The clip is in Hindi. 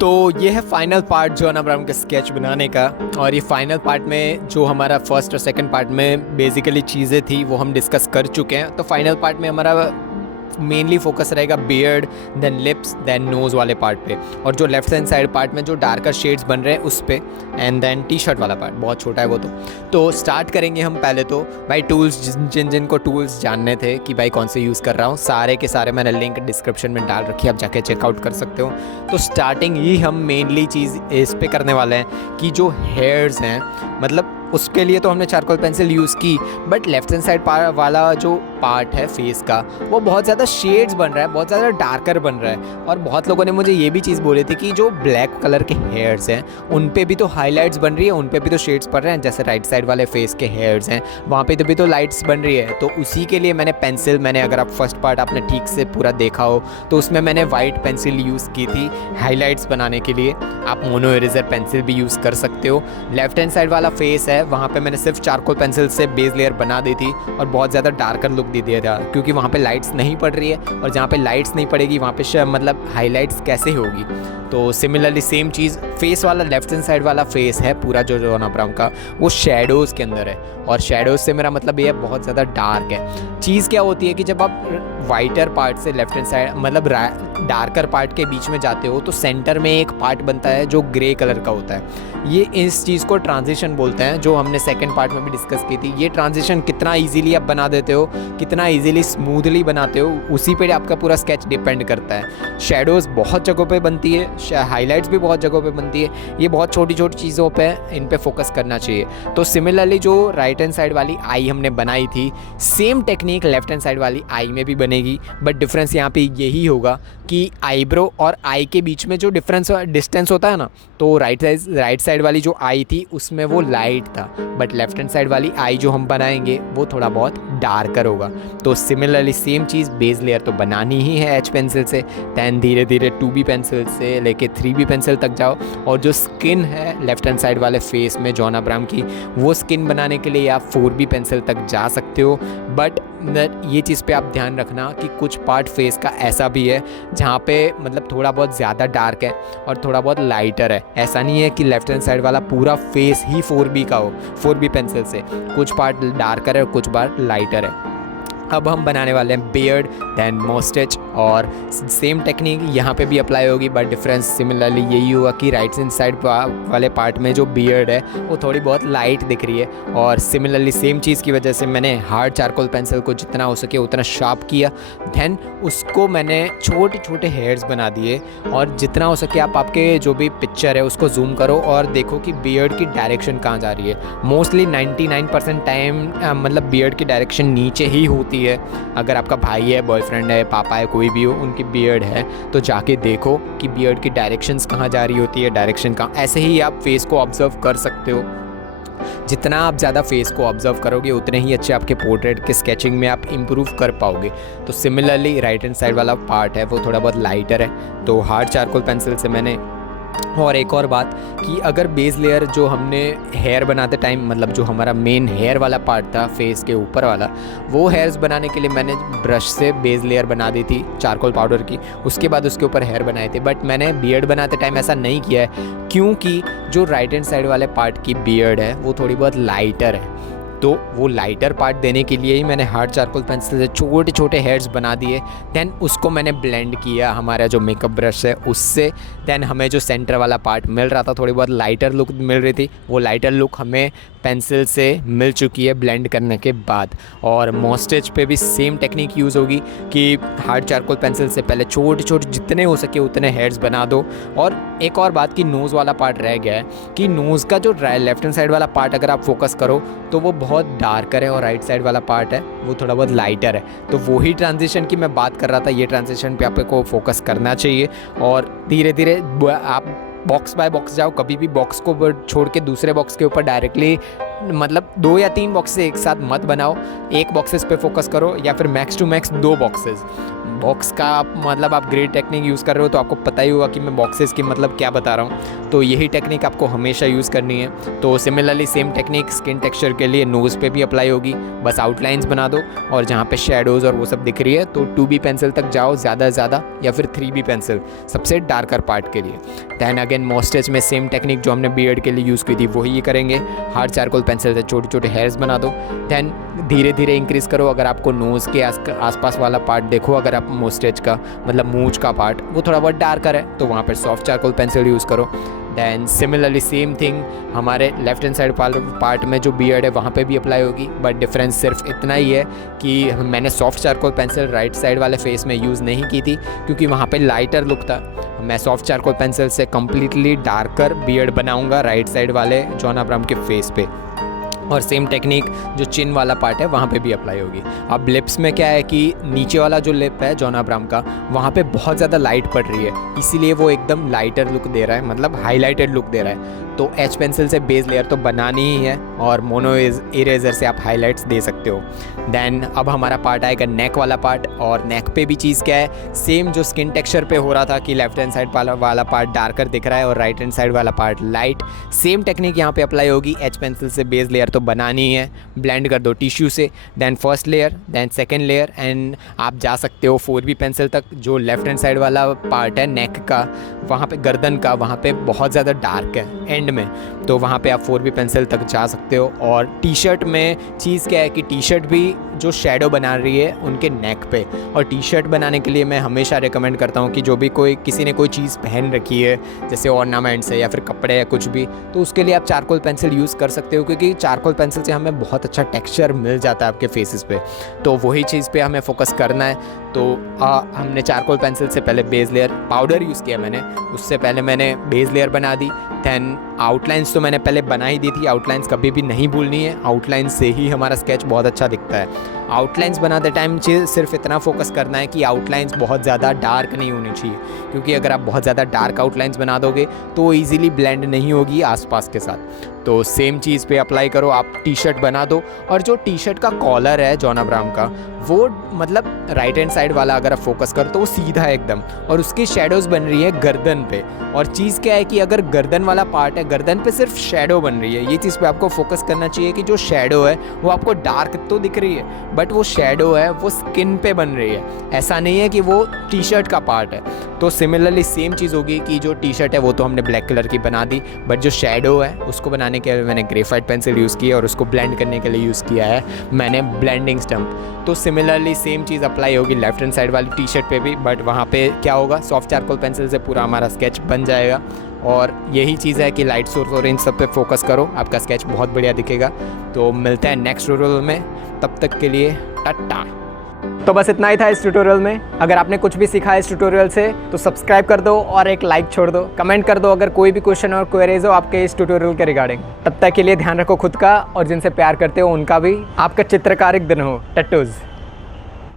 तो ये है फाइनल पार्ट जॉन अब्राहम के स्केच बनाने का। और ये फाइनल पार्ट में जो हमारा फर्स्ट और सेकंड पार्ट में बेसिकली चीज़ें थी वो हम डिस्कस कर चुके हैं। तो फाइनल पार्ट में हमारा मेनली फोकस रहेगा beard, then lips, then nose वाले पार्ट पे, और जो लेफ्ट हैंड साइड पार्ट में जो डार्कर शेड्स बन रहे हैं उस पे, एंड देन टी शर्ट वाला पार्ट बहुत छोटा है वो। तो स्टार्ट करेंगे हम पहले तो भाई टूल्स, जिनको टूल्स जानने थे कि भाई कौन से यूज़ कर रहा हूँ, सारे के सारे मैंने लिंक डिस्क्रिप्शन में डाल रखी है, आप जाके चेकआउट कर सकते हो। तो स्टार्टिंग ही हम मेनली चीज़ इस पे करने वाले हैं कि जो हेयर्स हैं, मतलब उसके लिए तो हमने चारकोल पेंसिल यूज़ की, बट लेफ्ट हैंड साइड वाला जो पार्ट है फेस का वो बहुत ज़्यादा शेड्स बन रहा है, बहुत ज़्यादा डार्कर बन रहा है। और बहुत लोगों ने मुझे ये भी चीज़ बोली थी कि जो ब्लैक कलर के हेयर्स हैं उन पे भी तो हाईलाइट्स बन रही है, उन पे भी तो शेड्स पड़ रहे हैं, जैसे राइट साइड वाले फेस के हेयर्स हैं वहाँ पे तो भी तो लाइट्स बन रही है। तो उसी के लिए मैंने पेंसिल, अगर आप फर्स्ट पार्ट आपने ठीक से पूरा देखा हो तो उसमें मैंने वाइट पेंसिल यूज़ की थी हाईलाइट्स बनाने के लिए। आप मोनो इरेजर पेंसिल भी यूज़ कर सकते हो। लेफ्ट हैंड साइड वाला फेस है वहाँ पे मैंने सिर्फ चारकोल पेंसिल से बेस लेयर बना दी थी और बहुत ज़्यादा डार्कर लुक दे दिया था, क्योंकि वहाँ पे लाइट्स नहीं पड़ रही है, और जहाँ पे लाइट्स नहीं पड़ेगी वहाँ पे मतलब हाईलाइट्स कैसे होगी। तो सिमिलरली सेम चीज़ फेस वाला, लेफ्ट हैंड साइड वाला फेस है पूरा जो जॉन अब्राहम का, वो शेडोज़ के अंदर है। और शेडोज़ से मेरा मतलब ये बहुत ज़्यादा डार्क है। चीज़ क्या होती है कि जब आप वाइटर पार्ट से लेफ्ट हैंड साइड, मतलब डार्कर पार्ट के बीच में जाते हो तो सेंटर में एक पार्ट बनता है जो ग्रे कलर का होता है। ये इस चीज़ को ट्रांजिशन बोलते हैं, जो हमने सेकंड पार्ट में भी डिस्कस की थी। ये ट्रांजिशन कितना इजीली आप बना देते हो, कितना इजीली स्मूथली बनाते हो, उसी पे आपका पूरा स्केच डिपेंड करता है। शेडोज़ बहुत जगहों पे बनती है, हाईलाइट्स भी बहुत जगहों पे बनती है। ये बहुत छोटी छोटी चीज़ों पे इन पे फोकस करना चाहिए। तो सिमिलरली जो राइट हैंड साइड वाली आई हमने बनाई थी, same technique left hand side वाली आई में भी बनेगी, बट डिफरेंस यहाँ पे यही होगा कि आईब्रो और आई के बीच में जो डिस्टेंस होता है ना, तो राइट साइड वाली जो आई थी उसमें वो लाइट था, बट लेफ्ट हैंड साइड वाली आई जो हम बनाएंगे वो थोड़ा बहुत डार्कर होगा। तो सिमिलरली सेम चीज़, बेस लेयर तो बनानी ही है एच पेंसिल से, दैन धीरे धीरे 2B पेंसिल से लेके 3B पेंसिल तक जाओ। और जो स्किन है लेफ्ट हैंड साइड वाले फेस में जॉन अब्राहम की, वो स्किन बनाने के लिए आप 4B पेंसिल तक जा सकते हो। बट ये चीज़ पे आप ध्यान रखना कि कुछ पार्ट फेस का ऐसा भी है जहाँ पे मतलब थोड़ा बहुत ज़्यादा डार्क है और थोड़ा बहुत लाइटर है। ऐसा नहीं है कि लेफ्ट हैंड साइड वाला पूरा फेस ही 4B का हो, 4B पेंसिल से। कुछ पार्ट डार्कर है और कुछ पार्ट लाइटर है। अब हम बनाने वाले हैं बियर्ड, देन मोस्टेच, और सेम टेक्निक यहाँ पे भी अप्लाई होगी, बट डिफरेंस सिमिलरली यही हुआ कि राइट हैंड साइड वाले पार्ट में जो बियर्ड है वो थोड़ी बहुत लाइट दिख रही है। और सिमिलरली सेम चीज़ की वजह से मैंने हार्ड चारकोल पेंसिल को जितना हो सके उतना शार्प किया, देन उसको मैंने छोटे छोटे हेयर्स बना दिए। और जितना हो सके आप आपके जो भी पिक्चर है उसको जूम करो और देखो कि बियर्ड की डायरेक्शन कहाँ जा रही है। मोस्टली 99% टाइम मतलब बियर्ड की डायरेक्शन नीचे ही होती है। अगर आपका भाई है, बॉयफ्रेंड है, पापा है, कोई भी हो, उनकी बियर्ड है तो जाके देखो कि बियर्ड की डायरेक्शंस कहाँ जा रही होती है, डायरेक्शन कहाँ। ऐसे ही आप फेस को ऑब्जर्व कर सकते हो। जितना आप ज़्यादा फेस को ऑब्जर्व करोगे उतने ही अच्छे आपके पोर्ट्रेट के स्केचिंग में आप इम्प्रूव कर पाओगे। तो सिमिलरली राइट हैंड साइड वाला पार्ट है वो थोड़ा बहुत लाइटर है, तो हार्ड चारकोल पेंसिल से मैंने। और एक और बात कि अगर बेस लेयर जो हमने हेयर बनाते टाइम, मतलब जो हमारा मेन हेयर वाला पार्ट था फेस के ऊपर वाला, वो हेयर्स बनाने के लिए मैंने ब्रश से बेस लेयर बना दी थी चारकोल पाउडर की, उसके बाद उसके ऊपर हेयर बनाए थे। बट मैंने बियर्ड बनाते टाइम ऐसा नहीं किया है, क्योंकि जो राइट हैंड साइड वाले पार्ट की बियर्ड है वो थोड़ी बहुत लाइटर है। तो वो लाइटर पार्ट देने के लिए ही मैंने हार्ड चारकोल पेंसिल से छोटे छोटे हेयर्स बना दिए। देन उसको मैंने ब्लेंड किया हमारा जो मेकअप ब्रश है उससे। देन हमें जो सेंटर वाला पार्ट मिल रहा था, थोड़ी बहुत लाइटर लुक मिल रही थी, वो लाइटर लुक हमें पेंसिल से मिल चुकी है ब्लेंड करने के बाद। और मोस्टेज पे भी सेम टेक्निक यूज़ होगी कि हार्ड चारकोल पेंसिल से पहले छोटे छोटे जितने हो सके उतने हेयर्स बना दो। और एक और बात कि नोज़ वाला पार्ट रह गया है, कि नोज़ का जो लेफ्ट हैंड साइड वाला पार्ट अगर आप फोकस करो तो वो बहुत डार्कर है और राइट साइड वाला पार्ट है वो थोड़ा बहुत लाइटर है। तो वही ट्रांजिशन की मैं बात कर रहा था, ये ट्रांजिशन पे आपको फोकस करना चाहिए। और धीरे धीरे आप बॉक्स बाय बॉक्स जाओ, कभी भी बॉक्स को छोड़ के दूसरे बॉक्स के ऊपर डायरेक्टली मतलब 2 या 3 बॉक्सेस एक साथ मत बनाओ, एक बॉक्सेस पे फोकस करो या फिर max to max 2 boxes. Box का मतलब आप ग्रिड टेक्निक यूज़ कर रहे हो तो आपको पता ही होगा कि मैं बॉक्सेस की मतलब क्या बता रहा हूँ, तो यही टेक्निक आपको हमेशा यूज़ करनी है। तो similarly same technique skin texture के लिए नोज़ पे भी अप्लाई होगी, बस आउटलाइंस बना दो और जहाँ पे शेडोज़ और वो सब दिख रही है तो 2B पेंसिल तक जाओ ज़्यादा से ज़्यादा, या फिर 3B पेंसिल सबसे डार्कर पार्ट के लिए। दैन अगेन मॉस्टेज में सेम टेक्निक जो हमने बियर्ड के लिए यूज़ की थी वही ये करेंगे। हार्ड चारकोल पेंसिल से छोटे छोटे हेयर्स बना दो, दैन धीरे धीरे इंक्रीज़ करो। अगर आपको नोज़ के आसपास वाला पार्ट देखो, अगर आप मोस्टेज का मतलब मूंछ का पार्ट वो थोड़ा बहुत डार्कर है तो वहाँ पर सॉफ्ट चारकोल पेंसिल यूज़ करो। दैन सिमिलरली सेम थिंग हमारे लेफ्ट हैंड साइड पार्ट में जो बियर्ड है वहाँ पे भी अप्लाई होगी, बट डिफरेंस सिर्फ इतना ही है कि मैंने soft charcoal pencil right side वाले फेस में यूज़ नहीं की थी क्योंकि वहाँ पे लाइटर लुक था। मैं सॉफ्ट चारकोल पेंसिल से कम्प्लीटली डार्कर बियर्ड बनाऊँगा राइट साइड वाले जॉन अब्राहम के फेस पे, और सेम टेक्निक जो चिन वाला पार्ट है वहाँ पे भी अप्लाई होगी। अब लिप्स में क्या है कि नीचे वाला जो लिप है जॉन अब्राहम का वहाँ पे बहुत ज़्यादा लाइट पड़ रही है, इसीलिए वो एकदम लाइटर लुक दे रहा है, मतलब हाईलाइटेड लुक दे रहा है। तो एच पेंसिल से बेस लेयर तो बनानी ही है और मोनो इरेजर से आप हाईलाइट्स दे सकते हो। देन अब हमारा पार्ट आएगा नेक वाला पार्ट, और नेक पे भी चीज़ क्या है, सेम जो स्किन टेक्सचर पे हो रहा था कि लेफ्ट हैंड साइड वाला पार्ट डार्कर दिख रहा है और राइट हैंड साइड वाला पार्ट लाइट, सेम टेक्निक यहाँ पे अप्लाई होगी। एच पेंसिल से बेस लेयर तो बनानी है, ब्लेंड कर दो टिश्यू से, then first layer, then second layer, and आप जा सकते हो 4B पेंसिल तक। जो लेफ्ट हैंड साइड वाला पार्ट है नेक का, वहाँ पे गर्दन का, वहाँ पे बहुत ज़्यादा डार्क है एंड में, तो वहाँ पे आप 4B पेंसिल तक जा सकते हो। और टी शर्ट में चीज़ क्या है कि टी शर्ट भी जो शेडो बना रही है उनके नेक पे, और टी शर्ट बनाने के लिए मैं हमेशा रिकमेंड करता हूँ कि जो भी किसी ने कोई चीज़ पहन रखी है जैसे ऑर्नामेंट्स है या फिर कपड़े या कुछ भी, तो उसके लिए आप चारकोल पेंसिल यूज़ कर सकते हो क्योंकि चारकोल पेंसिल से हमें बहुत अच्छा टेक्सचर मिल जाता है आपके फेसेस पे, तो वही चीज़ पे हमें फोकस करना है। तो हमने चारकोल पेंसिल से पहले बेस लेयर पाउडर यूज़ किया मैंने, उससे पहले मैंने बेस लेयर बना दी। दैन आउटलाइंस तो मैंने पहले बना ही दी थी, आउटलाइंस कभी भी नहीं भूलनी है, आउटलाइंस से ही हमारा स्केच बहुत अच्छा दिखता है। आउटलाइंस बनाते टाइम सिर्फ इतना फोकस करना है कि आउटलाइंस बहुत ज़्यादा डार्क नहीं होनी चाहिए, क्योंकि अगर आप बहुत ज़्यादा डार्क आउटलाइंस बना दोगे तो ईजिली ब्लेंड नहीं होगी आसपास के साथ। तो सेम चीज़ पे अप्लाई करो, आप टी शर्ट बना दो, और जो टी शर्ट का कॉलर है जॉन अब्राहम का वो मतलब राइट हैंड साइड वाला अगर आप फोकस करो तो वो सीधा है एकदम, और उसकी शेडोज़ बन रही है गर्दन पे। और चीज़ क्या है कि अगर गर्दन वाला पार्ट है, गर्दन पे सिर्फ शेडो बन रही है, ये चीज़ पे आपको फोकस करना चाहिए कि जो शेडो है वो आपको डार्क तो दिख रही है बट वो शेडो है वो स्किन पे बन रही है, ऐसा नहीं है कि वो टी शर्ट का पार्ट है। तो सिमिलरली सेम चीज़ होगी कि जो टी शर्ट है वो तो हमने ब्लैक कलर की बना दी, बट जो शेडो है उसको बनाने के लिए मैंने ग्रेफाइट पेंसिल यूज़ की है और उसको ब्लेंड करने के लिए यूज़ किया है मैंने ब्लेंडिंग स्टम्प। तो सिमिलरली सेम चीज़ अप्लाई होगी लेफ्ट हैंड साइड वाली टी शर्ट पे भी, बट वहाँ पे क्या होगा, सॉफ्ट चारकोल पेंसिल से पूरा हमारा स्केच बन जाएगा। और यही चीज़ है कि लाइट सोर्स और इन सब पे फोकस करो, आपका स्केच बहुत बढ़िया दिखेगा। तो मिलते हैं नेक्स्ट ट्यूटोरियल में, तब तक के लिए टाटा। तो बस इतना ही था इस ट्यूटोरियल में। अगर आपने कुछ भी सीखा इस ट्यूटोरियल से तो सब्सक्राइब कर दो और एक लाइक छोड़ दो, कमेंट कर दो अगर कोई भी क्वेश्चन और क्वेरीज हो आपके इस ट्यूटोरियल के रिगार्डिंग। तब तक के लिए ध्यान रखो खुद का और जिनसे प्यार करते हो उनका भी। आपका चित्रकारिक दिन हो। टट्टूज।